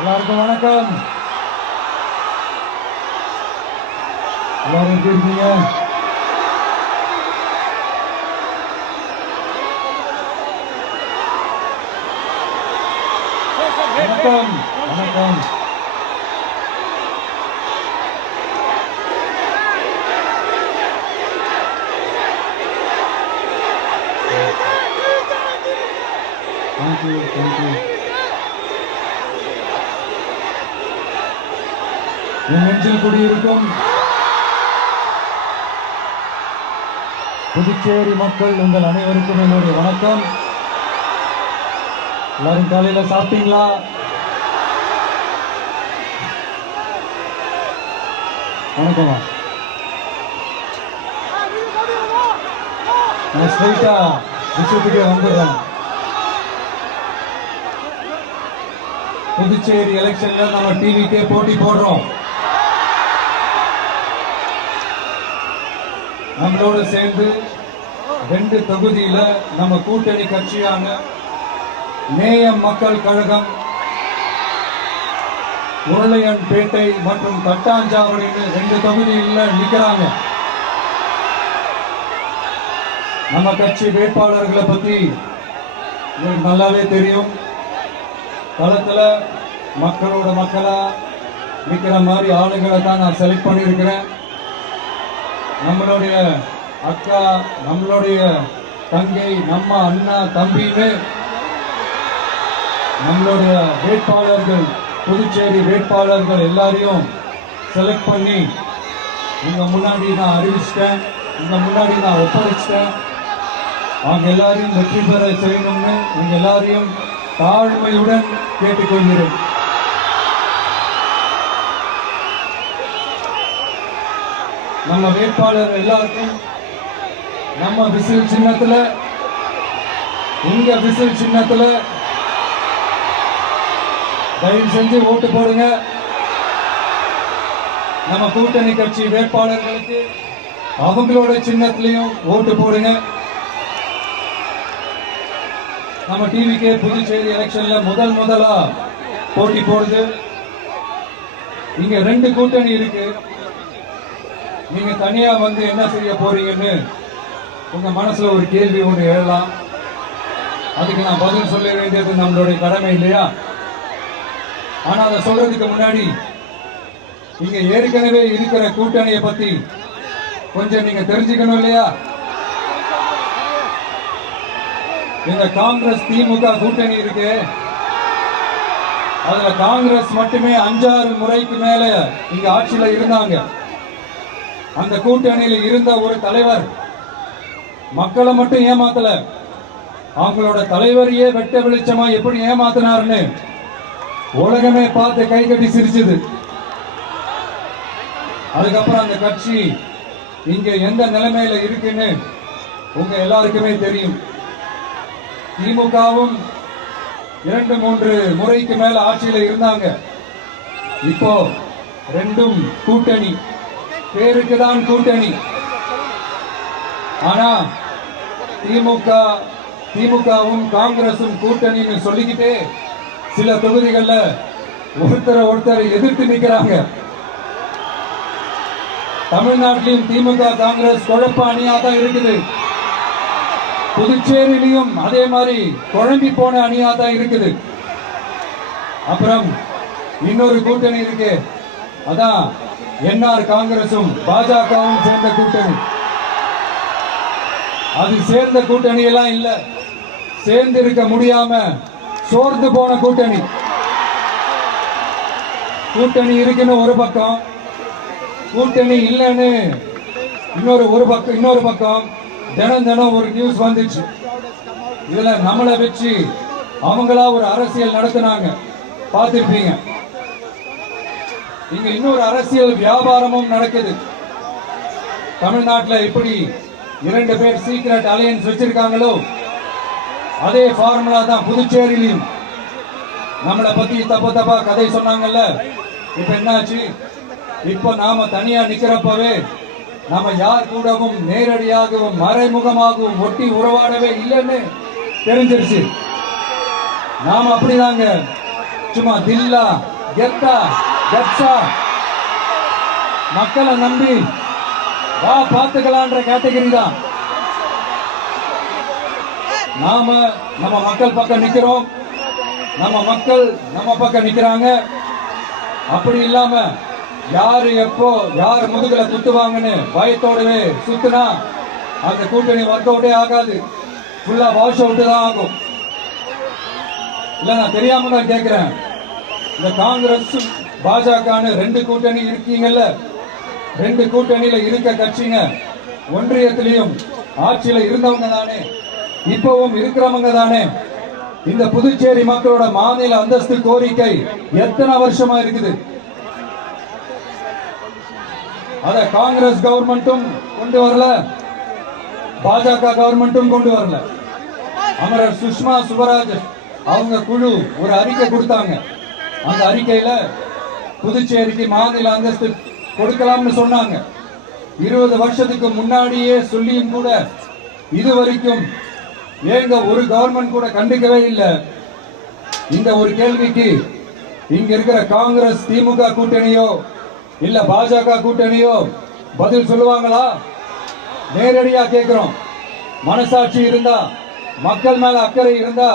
எல்லாருக்கும் வணக்கம். எல்லாரும் எப்படி இருக்கீங்க? வணக்கம் வணக்கம். Thank you thank you. என் நெஞ்சில் குடியிருக்கும் புதுச்சேரி மக்கள் உங்கள் அனைவருக்கும் என்னுடைய வணக்கம். எல்லாரும் காலையில சாப்பிட்டீங்களா? வணக்கமா. நான் ஸ்ட்ரைட்டா விஷயத்துக்கே வந்துடுறேன். புதுச்சேரி எலெக்ஷன்ல நம்ம டிவிக்கே போட்டி போடுறோம். நம்மளோட சேர்ந்து 2 தொகுதியில நம்ம கூட்டணி கட்சியான நேயம் மக்கள் கழகம் உருளையன்பேட்டை மற்றும் தட்டாஞ்சாவடின்னு 2 தொகுதியில் நிற்கிறாங்க. நம்ம கட்சி வேட்பாளர்களை பத்தி உங்களுக்கு நல்லாவே தெரியும். களத்துல மக்களோட மக்களா நிற்கிற மாதிரி ஆளுங்களை தான் நான் செலக்ட் பண்ணியிருக்கிறேன். நம்மளுடைய அக்கா, நம்மளுடைய தங்கை, நம்ம அண்ணா தம்பின்னு நம்மளுடைய வேட்பாளர்கள், புதுச்சேரி வேட்பாளர்கள் எல்லாரையும் செலக்ட் பண்ணி உங்க முன்னாடி நான் அறிவிச்சிட்டேன், உங்க முன்னாடி நான் ஒப்படைச்சிட்டேன். அவங்க எல்லாரையும் வெற்றி பெற செய்யணும்னு உங்க எல்லாரையும் தாழ்மையுடன் கேட்டுக்கொள்கிறேன். நம்ம வேட்பாளர் எல்லாருக்கும் நம்ம விசில் சின்னத்துல, உங்க விசில் சின்னத்துல தயவு செஞ்சு ஓட்டு போடுங்க. நம்ம கூட்டணி கட்சி வேட்பாளர்களுக்கு அவங்களோட சின்னத்திலையும் ஓட்டு போடுங்க. நம்ம டிவிக்கே புதுச்சேரி எலெக்ஷன்ல முதலா போட்டி போடுது. இங்க 2 கூட்டணி இருக்கு. நீங்க தனியா வந்து என்ன செய்ய போறீங்கன்னு உங்க மனசுல ஒரு கேள்வி ஒன்று எழலாம். அதுக்கு நான் பதில் சொல்ல வேண்டியது நம்மளுடைய கடமை இல்லையா? ஆனா அதை சொல்றதுக்கு முன்னாடி இங்க ஏற்கனவே இருக்கிற கூட்டணியை பத்தி கொஞ்சம் நீங்க தெரிஞ்சுக்கணும் இல்லையா? இந்த காங்கிரஸ் திமுக கூட்டணி இருக்கு. அதுல காங்கிரஸ் மட்டுமே 5-6 முறைக்கு மேல இங்க ஆட்சியில இருந்தாங்க. அந்த கூட்டணியில இருந்த ஒரு தலைவர் மக்களை மட்டும் ஏமாத்தல, அவங்களோட தலைவரையே வெட்ட வெளிச்சமா எப்படி ஏமாத்தினார்னு உலகமே பார்த்து கை கட்டி சிரிச்சது. அதுக்கப்புறம் அந்த கட்சி இங்க எந்த நிலைமையில இருக்குன்னு உங்க எல்லாருக்குமே தெரியும். திமுகவும் 2-3 முறைக்கு மேல ஆட்சியில இருந்தாங்க. இப்போ 2ம் கூட்டணி, பேருக்கு தான் கூட்டணி. ஆனா திமுகவும் காங்கிரசும் கூட்டணின்னு சொல்லிக்கிட்டே சில தொகுதிகள்ல ஒருத்தரை எதிர்த்து நிற்கிறாங்க. தமிழ்நாட்டிலும் திமுக காங்கிரஸ் குழப்ப அணியா தான் இருக்குது. புதுச்சேரியிலையும் அதே மாதிரி குழம்பி போன அணியா தான் இருக்குது. அப்புறம் இன்னொரு கூட்டணி இருக்கு, அதான் என்ஆர் காங்கிரசும் பாஜகவும் சேர்ந்த கூட்டணி. அது சேர்ந்த கூட்டணி எல்லாம் இல்ல, சேர்ந்து இருக்க முடியாம சோர்ந்து போன கூட்டணி. கூட்டணி இருக்குன்னு ஒரு பக்கம், கூட்டணி இல்லைன்னு இன்னொரு பக்கம் தினம் ஒரு நியூஸ் வந்துச்சு. இதுல நம்மளை வச்சு அவங்களா ஒரு அரசியல் நடத்தினாங்க, பார்த்திருப்பீங்க. இங்க இன்னொரு அரசியல் வியாபாரமும் நடக்குது. தமிழ்நாட்டில் எப்படி 2 பேர் சீக்ரெட் அலையன்ஸ் வச்சிருக்காங்களோ அதே ஃபார்முலா தான் புதுச்சேரியிலும். நம்மளை பத்தி தப்பா கதை சொன்னாங்கல்ல, இப்ப என்னாச்சு? இப்ப நாம தனியா நிக்கிறப்பவே நம்ம யார் கூடவும் நேரடியாகவும் மறைமுகமாகவும் ஒட்டி உறவாடவே இல்லைன்னு தெரிஞ்சிருச்சு. நாம அப்படிதாங்க சும்மா தில்லா கெத்தா கப்சா மக்களை நம்பி வா பார்த்துக்கலான்ற கேட்டகரி தான். நாம நம்ம மக்கள் பக்கம் நிக்கிறோம், நம்ம மக்கள் நம்ம பக்கம் நிக்கிறாங்க. அப்படி இல்லாம யாரு எப்போ யார் முதுகுல குத்துவாங்கன்னு பயத்தோடவே சுத்துனா அந்த கூட்டணி ஒர்க் அவுட்டே ஆகாது, ஃபுல்லா வாஷ் அவுட் தான் ஆகும். இல்ல நான் தெரியாம தான் கேட்கிறேன், இந்த காங்கிரஸ் பாஜகன்னு ரெண்டு கூட்டணி இருக்கீங்கல்ல, ரெண்டு கூட்டணியில இருக்க கட்சிங்க ஒன்றியத்திலையும் ஆட்சியில இருந்தவங்க தானே, இப்பவும் இருக்கிறவங்க தானே. இந்த புதுச்சேரி மக்களோட மாநில அந்தஸ்து கோரிக்கை எத்தனை வருஷமா இருக்குது? அத காங்கிரஸ் கவர்மெண்ட்டும் கொண்டு வரல, பாஜக கவர்மெண்ட்டும் கொண்டு வரல. அமரர் சுஷ்மா சுவராஜ் அவங்க குழு ஒரு அறிக்கை கொடுத்தாங்க. அந்த அறிக்கையில புதுச்சேரிக்கு மாநில அந்தஸ்து கொடுக்கலாம்னு சொன்னாங்க. 20 வருஷத்துக்கு முன்னாடியே சொல்லியும் கூட இதுவரைக்கும் ஏங்க ஒரு கவர்மெண்ட் கூட கண்டுக்கவே இல்லை. இந்த ஒரு கேள்விக்கு இங்க இருக்கிற காங்கிரஸ் திமுக கூட்டணியோ இல்ல பாஜக கூட்டணியோ பதில் சொல்லுவாங்களா? நேரடியா கேட்கிறோம். மனசாட்சி இருந்தா, மக்கள் மேல அக்கறை இருந்தா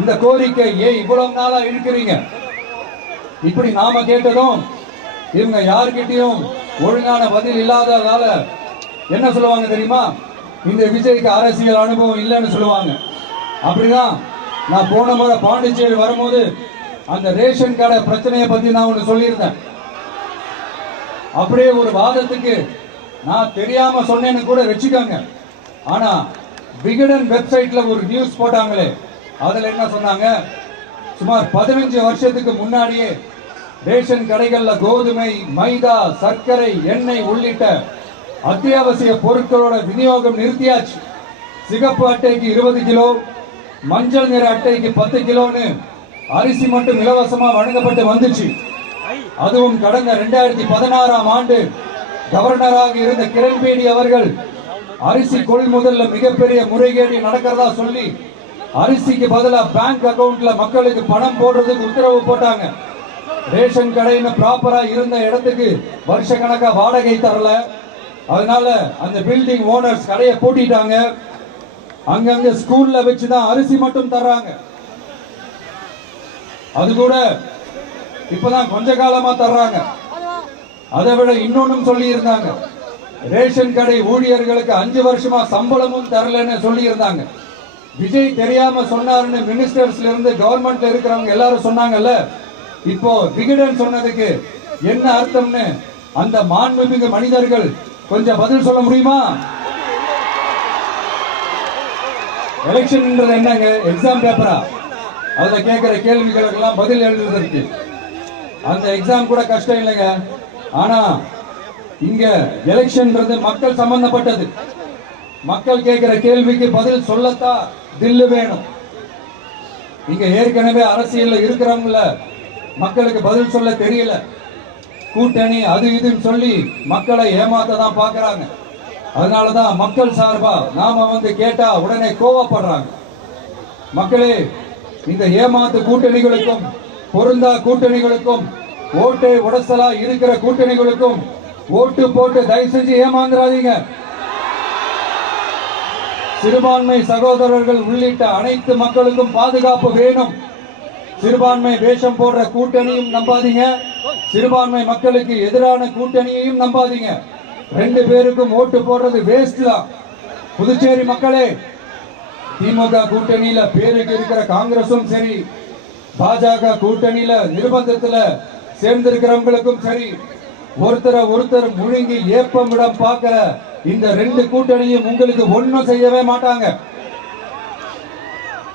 இந்த கோரிக்கை ஏன் இவ்வளவு நாளா இழுக்கிறீங்க? இப்படி நாம கேட்டதும் இவங்க யாருக்கிட்டையும் ஒழுங்கான பதில் இல்லாததால என்ன சொல்லுவாங்க தெரியுமா? இந்த விஜய்க்கு அரசியல் அனுபவம் இல்லைன்னு சொல்லுவாங்க. அப்படிதான் நான் போன முறை பாண்டிச்சேரி வரும்போது அந்த ரேஷன் கடை பிரச்சனையை பத்தி நான் ஒண்ணு சொல்லியிருந்தேன். அப்படியே ஒரு வாதத்துக்கு நான் தெரியாம சொன்னேன்னு கூட வச்சுக்கோங்க. ஆனா விகடன் வெப்சைட்ல ஒரு நியூஸ் போட்டாங்களே, அதுல என்ன சொன்னாங்க? சுமார் 15 வருஷத்துக்கு முன்னாடியே ரேஷன் கடைகள்ல கோதுமை, மைதா, சர்க்கரை, எண்ணெய் உள்ளிட்ட அத்தியாவசிய பொருட்களோட விநியோகம் நிறுத்தியாச்சு. சிகப்பு அட்டைக்கு 20 கிலோ, மஞ்சள் நிற அட்டைக்கு 10 கிலோன்னு அரிசி மட்டும் இலவசமா வழங்கப்பட்டு வந்துச்சு. அதுவும் கடந்த 2016ஆம் ஆண்டு கவர்னராக இருந்த கிரண்பேடி அவர்கள் அரிசி கொள்முதல்ல மிகப்பெரிய முறைகேடு நடக்கிறதா சொல்லி அரிசிக்கு பதிலாக பேங்க் அக்கவுண்ட்ல மக்களுக்கு பணம் போடுறதுக்கு உத்தரவு போட்டாங்க. ரேஷன் கடைன்னு ப்ராப்பரா இருந்த இடத்துக்கு வருஷ கணக்கா வாடகை தரல. அதனால அந்த பில்டிங் ஓனர்ஸ் கடையை பூட்டிட்டாங்க. அங்கங்க ஸ்கூல்ல வச்சுதான் அரிசி மட்டும் தர்றாங்க. அது கூட இப்பதான் கொஞ்ச காலமா தர்றாங்க. அதை விட இன்னொன்னும் சொல்லி இருந்தாங்க, ரேஷன் கடை ஊழியர்களுக்கு 5 வருஷமா சம்பளமும் தரலன்னு சொல்லி இருந்தாங்க. விஜய் தெரியாம சொன்னாருன்னு மினிஸ்டர்ஸ்ல இருந்து கவர்மெண்ட்ல இருக்கிறவங்க எல்லாரும் சொன்னாங்கல்ல. இப்போ விகடன் சொன்னதுக்கு என்ன அர்த்தம்னு அந்த மாண்புமிகு மனிதர்கள் கொஞ்சம் பதில் சொல்ல முடியுமா? எலெக்ஷன்ன்றது என்னங்க? எக்ஸாம் பேப்பரா? அதுல கேட்கிற கேள்விகளுக்கு எல்லாம் பதில் எழுதுவதற்கு அந்த எக்ஸாம் கூட கஷ்டம் இல்லைங்க. ஆனா இங்க எலெக்ஷன்ன்றது மக்கள் சம்பந்தப்பட்டது. மக்கள் கேட்கிற கேள்விக்கு பதில் சொல்லத்தான் தில்லு வேணும். இங்க ஏற்கனவே அரசியல்ல இருக்கிறவங்கள மக்களுக்கு பதில் சொல்ல தெரியல. கூட்டணி அது இதுன்னு சொல்லி மக்களை ஏமாத்த தான் பாக்குறாங்க. அதனாலதான் மக்கள் சார்பா நாம வந்து கேட்டா உடனே கோவப்படுறாங்க. மக்களே, இந்த ஏமாத்து கூட்டணிகளுக்கும் பொருந்தா கூட்டணிகளுக்கும் ஓட்டை உடசலா இருக்கிற கூட்டணிகளுக்கும் ஓட்டு போட்டு தயவு செஞ்சு ஏமாந்துடாதீங்க. சிறுபான்மை சகோதரர்கள் உள்ளிட்ட அனைத்து மக்களுக்கும் பாதுகாப்பு வேணும். சிறுபான்மை வேஷம் போடுற கூட்டணியும் நம்பாதீங்க, சிறுபான்மை மக்களுக்கு எதிரான கூட்டணியையும் நம்பாதீங்க. 2 பேருக்கும் ஓட்டு போடுறது வேஸ்ட் தான். புதுச்சேரி மக்களே, திமுக கூட்டணியில பேருக்கு இருக்கிற காங்கிரசும் சரி, பாஜக கூட்டணியில நிர்பந்தத்துல சேர்ந்திருக்கிறவங்களுக்கும் சரி, ஒருத்தர் முழுங்கி ஏப்பமிடம் பார்க்கிற இந்த 2 கூட்டணியும் உங்களுக்கு ஒண்ணும் செய்யவே மாட்டாங்க.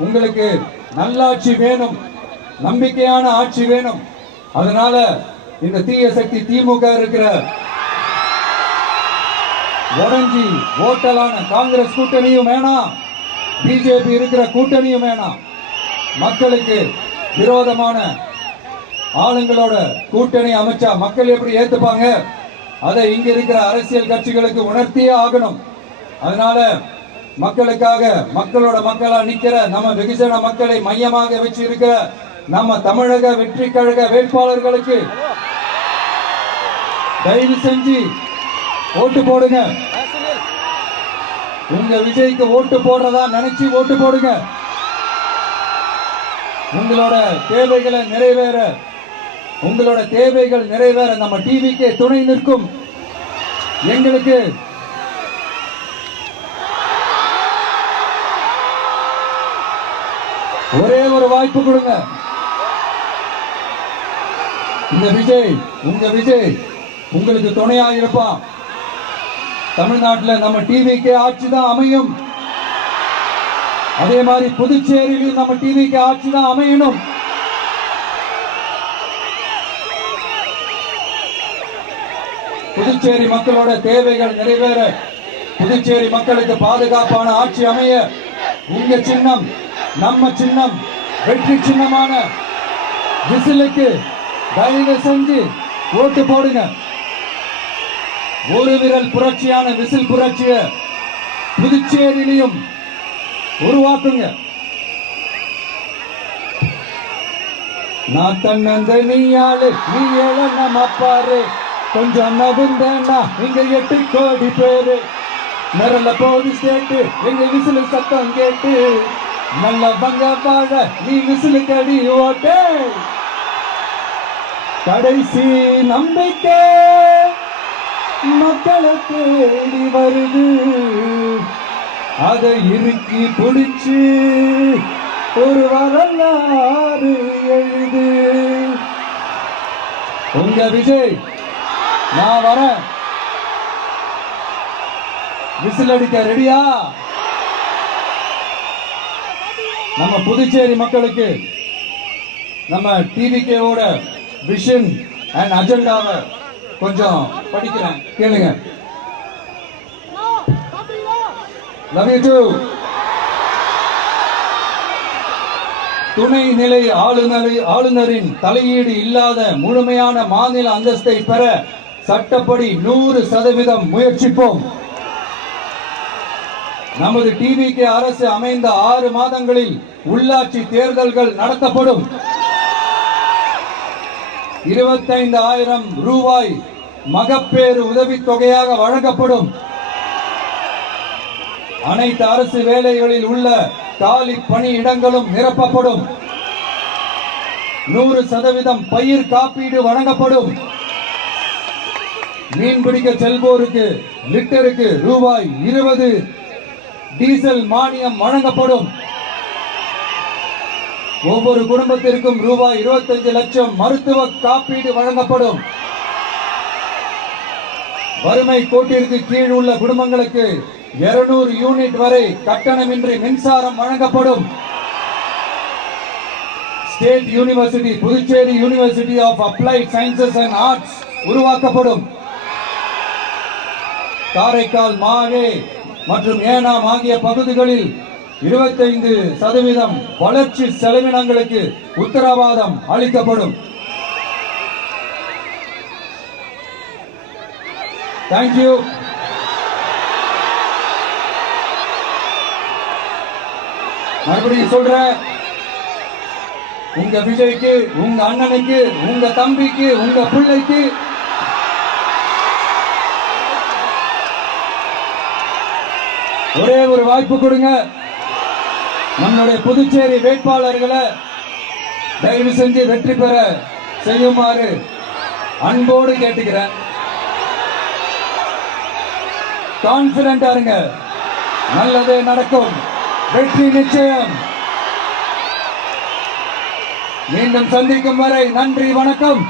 உங்களுக்கு நல்லாட்சி வேணும், நம்பிக்கையான ஆட்சி வேணும். அதனால இந்த தீய சக்தி திமுக இருக்கிற உடஞ்சி ஓட்டலான காங்கிரஸ் கூட்டணியும் வேணாம், பிஜேபி இருக்கிற கூட்டணியும் வேணாம். மக்களுக்கு விரோதமான ஆளுங்களோட கூட்டணி அமைச்சா மக்கள் எப்படி ஏத்துப்பாங்க? அதை இங்க இருக்கிற அரசியல் கட்சிகளுக்கு உணர்த்தியே ஆகணும். அதனால மக்களுக்காக மக்களோட மக்களா நிக்கிற நம்ம வெகுஜன மக்களை மையமாக வச்சு இருக்கிற நம்ம தமிழக வெற்றி கழக வேட்பாளர்களுக்கு தயவு செஞ்சு ஓட்டு போடுங்க. உங்க விஜய்க்கு ஓட்டு போடுறதா நினைச்சு ஓட்டு போடுங்க. உங்களோட தேவைகள் நிறைவேற நம்ம டிவிக்கு துணை நிற்கும். எங்களுக்கு ஒரே ஒரு வாய்ப்பு கொடுங்க. உங்க விஜய் உங்களுக்கு துணையா இருப்பான். தமிழ்நாட்டில் நம்ம டிவிக்கு ஆட்சி தான் அமையும். அதே மாதிரி புதுச்சேரியிலும் நம்ம டிவிக்கு ஆட்சி தான் அமையணும். புதுச்சேரி மக்களோட தேவைகள் நிறைவேற, புதுச்சேரி மக்களுக்கு பாதுகாப்பான ஆட்சி அமைய உங்க சின்னம், நம்ம சின்னம், வெற்றி சின்னமான விசிலுக்கு தயவு செஞ்சு ஓட்டு போடுங்க. ஒரு விரல் புரட்சியான விசில் புரட்சிய புதுச்சேரியிலையும் உருவாக்குங்க. நான் தன்னந்த நீயாளு நீ ஏழ நம்ம பாரு, கொஞ்சம் நகுந்தா இங்க 8 கோடி பேரு, நிரல போது ஸ்டேட்டு எங்க விசிலு சத்தம் கேட்டு, நல்ல பங்க வாழ நீ விசிலு கடி ஓட்டு. கடைசி நம்பிக்கை மக்களை தேடி வருது, அதை இறுக்கி பிடிச்சு ஒரு வரலாறு எழுது. உங்க விஜய் நான் வரேன். விசில் அடிக்க ரெடியா? நம்ம புதுச்சேரி மக்களுக்கு நம்ம டிவிகேவோட விஷன் அண்ட் அஜெண்டாவை கொஞ்சம் படிக்கிறேன், கேளுங்க. Love you too. துணைநிலை ஆளுநரின் தலையீடு இல்லாத முழுமையான மாநில அந்தஸ்தை பெற சட்டப்படி 100% முயற்சிப்போம். நமது டிவிகே அரசு அமைந்த 6 மாதங்களில் உள்ளாட்சி தேர்தல்கள் நடத்தப்படும். 25,000 ரூபாய் மகப்பேறு உதவித்தொகையாக வழங்கப்படும். அனைத்து அரசு வேலைகளில் உள்ள காலி பணியிடங்களும் நிரப்பப்படும். 100% பயிர் காப்பீடு வழங்கப்படும். மீன்பிடிக்க செல்வோருக்கு லிட்டருக்கு ரூபாய் 20 டீசல் மானியம் வழங்கப்படும். ஒவ்வொரு குடும்பத்திற்கும் ரூபாய் 25 லட்சம் மருத்துவ காப்பீடு வழங்கப்படும். வறுமை கோட்டிற்கு கீழ் உள்ள குடும்பங்களுக்கு 200 யூனிட் வரை கட்டணமின்றி மின்சாரம் வழங்கப்படும். State university Puducherry university of applied sciences and arts உருவாக்கப்படும். காரைக்கால், மாஹே மற்றும் ஏனாம் ஆகிய பகுதிகளில் 25% வளர்ச்சி செலவினங்களுக்கு உத்தரவாதம் அளிக்கப்படும். தேங்க்யூ. மறுபடியும் சொல்றேன், உங்க விஜய்க்கு, உங்க அண்ணனுக்கு, உங்க தம்பிக்கு, உங்க பிள்ளைக்கு ஒரே ஒரு வாய்ப்பு கொடுங்க. நம்மளுடைய புதுச்சேரி வேட்பாளர்களை தயவு செஞ்சு வெற்றி பெற செய்யுமாறு அன்போடு கேட்டுக்கிறேன். கான்பிடண்டா இருங்க, நல்லதே நடக்கும், வெற்றி நிச்சயம். மீண்டும் சந்திக்கும் வரை நன்றி, வணக்கம்.